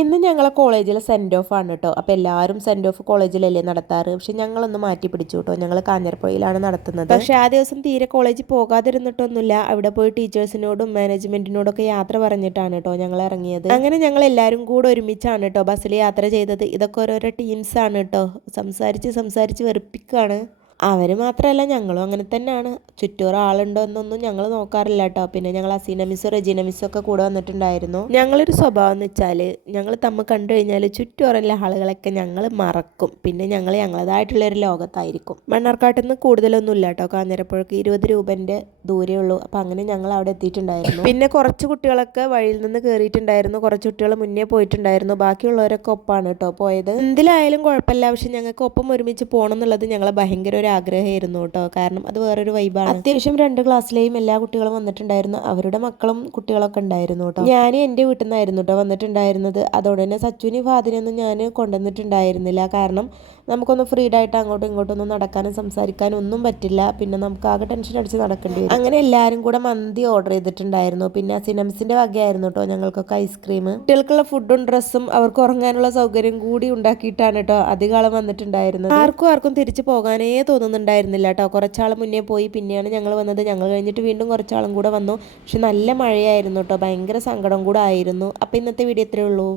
ഇന്ന് ഞങ്ങളെ കോളേജിലെ സെൻഡ് ഓഫ് ആണ് കേട്ടോ. അപ്പോൾ എല്ലാവരും സെൻഡ് ഓഫ് കോളേജിലല്ലേ നടത്താറ്. പക്ഷെ ഞങ്ങളൊന്ന് മാറ്റി പിടിച്ചു കേട്ടോ. ഞങ്ങൾ കാഞ്ഞിരപ്പുഴയിലാണ് നടത്തുന്നത്. പക്ഷേ ആ ദിവസം തീരെ കോളേജിൽ പോകാതിരുന്നിട്ടൊന്നുമില്ല. അവിടെ പോയി ടീച്ചേഴ്സിനോടും മാനേജ്മെന്റിനോടൊക്കെ യാത്ര പറഞ്ഞിട്ടാണ് കേട്ടോ ഞങ്ങൾ ഇറങ്ങിയത്. അങ്ങനെ ഞങ്ങൾ എല്ലാവരും കൂടെ ഒരുമിച്ചാണ് കേട്ടോ ബസ്സിൽ യാത്ര ചെയ്തത്. ഇതൊക്കെ ഓരോരോ ടീംസ് ആണ് കേട്ടോ. സംസാരിച്ച് വെറുപ്പിക്കുകയാണ്. അവർ മാത്രമല്ല ഞങ്ങളും അങ്ങനെ തന്നെയാണ്. ചുറ്റോറ് ആളുണ്ടോ എന്നൊന്നും ഞങ്ങൾ നോക്കാറില്ല കേട്ടോ. പിന്നെ ഞങ്ങൾ അസീന മിസ്സും റെജീന മിസ്സും ഒക്കെ കൂടെ വന്നിട്ടുണ്ടായിരുന്നു. ഞങ്ങളൊരു സ്വഭാവം എന്ന് വെച്ചാൽ ഞങ്ങൾ തമ്മിൽ കണ്ടു കഴിഞ്ഞാൽ ചുറ്റോറുള്ള ആളുകളൊക്കെ ഞങ്ങൾ മറക്കും. പിന്നെ ഞങ്ങൾ ഞങ്ങളതായിട്ടുള്ളൊരു ലോകത്തായിരിക്കും. മണ്ണാർക്കാട്ടിൽ നിന്ന് കൂടുതലൊന്നും ഇല്ല കേട്ടോ. കാഞ്ഞിരപ്പുഴക്ക് 20 രൂപൻ്റെ ദൂരേ ഉള്ളൂ. അപ്പോൾ അങ്ങനെ ഞങ്ങൾ അവിടെ എത്തിയിട്ടുണ്ടായിരുന്നു. പിന്നെ കുറച്ച് കുട്ടികളൊക്കെ വഴിയിൽ നിന്ന് കയറിയിട്ടുണ്ടായിരുന്നു. കുറച്ച് കുട്ടികൾ മുന്നേ പോയിട്ടുണ്ടായിരുന്നു. ബാക്കിയുള്ളവരൊക്കെ ഒപ്പമാണ് കേട്ടോ പോയത്. എന്തിലായാലും കുഴപ്പമില്ല. പക്ഷെ ഞങ്ങൾക്ക് ഒപ്പം ഒരുമിച്ച് പോകണം എന്നുള്ളത് ഞങ്ങളെ ഭയങ്കര ഒരു ആഗ്രഹമായിരുന്നു കേട്ടോ. കാരണം അത് വേറൊരു വൈബാണ്. അത്യാവശ്യം 2 ക്ലാസ്സിലെയും എല്ലാ കുട്ടികളും വന്നിട്ടുണ്ടായിരുന്നു. അവരുടെ മക്കളും കുട്ടികളൊക്കെ ഉണ്ടായിരുന്നു കേട്ടോ. ഞാൻ എൻ്റെ വീട്ടിൽ നിന്നായിരുന്നു കേട്ടോ വന്നിട്ടുണ്ടായിരുന്നത്. അതോടെ തന്നെ സച്ചുവിന് ഫാദിനൊന്നും ഞാൻ കൊണ്ടുവന്നിട്ടുണ്ടായിരുന്നില്ല. കാരണം നമുക്കൊന്ന് ഫ്രീഡ് ആയിട്ട് അങ്ങോട്ടും ഇങ്ങോട്ടൊന്നും നടക്കാനും സംസാരിക്കാനും ഒന്നും പറ്റില്ല. പിന്നെ നമുക്ക് ആകെ ടെൻഷൻ അടിച്ച് നടക്കേണ്ടി വരും. അങ്ങനെ എല്ലാവരും കൂടെ മന്തി ഓർഡർ ചെയ്തിട്ടുണ്ടായിരുന്നു. പിന്നെ സിനംസിന്റെ വകയായിരുന്നു കേട്ടോ ഞങ്ങൾക്കൊക്കെ ഐസ്ക്രീം. കുട്ടികൾക്കുള്ള ഫുഡും ഡ്രസ്സും അവർക്ക് ഉറങ്ങാനുള്ള സൗകര്യം കൂടി ഉണ്ടാക്കിയിട്ടാണ് കേട്ടോ അധികാലം വന്നിട്ടുണ്ടായിരുന്നത്. ആർക്കും തിരിച്ചു പോകാനേ തോന്നുന്നുണ്ടായിരുന്നില്ല കേട്ടോ. കുറച്ചാൾ മുന്നേ പോയി പിന്നെയാണ് ഞങ്ങൾ വന്നത്. ഞങ്ങൾ കഴിഞ്ഞിട്ട് വീണ്ടും കുറച്ചാളും കൂടെ വന്നു. പക്ഷെ നല്ല മഴയായിരുന്നു കേട്ടോ. ഭയങ്കര സങ്കടം കൂടെ ആയിരുന്നു. അപ്പോൾ ഇന്നത്തെ വീഡിയോ ഇത്രയേ ഉള്ളൂ.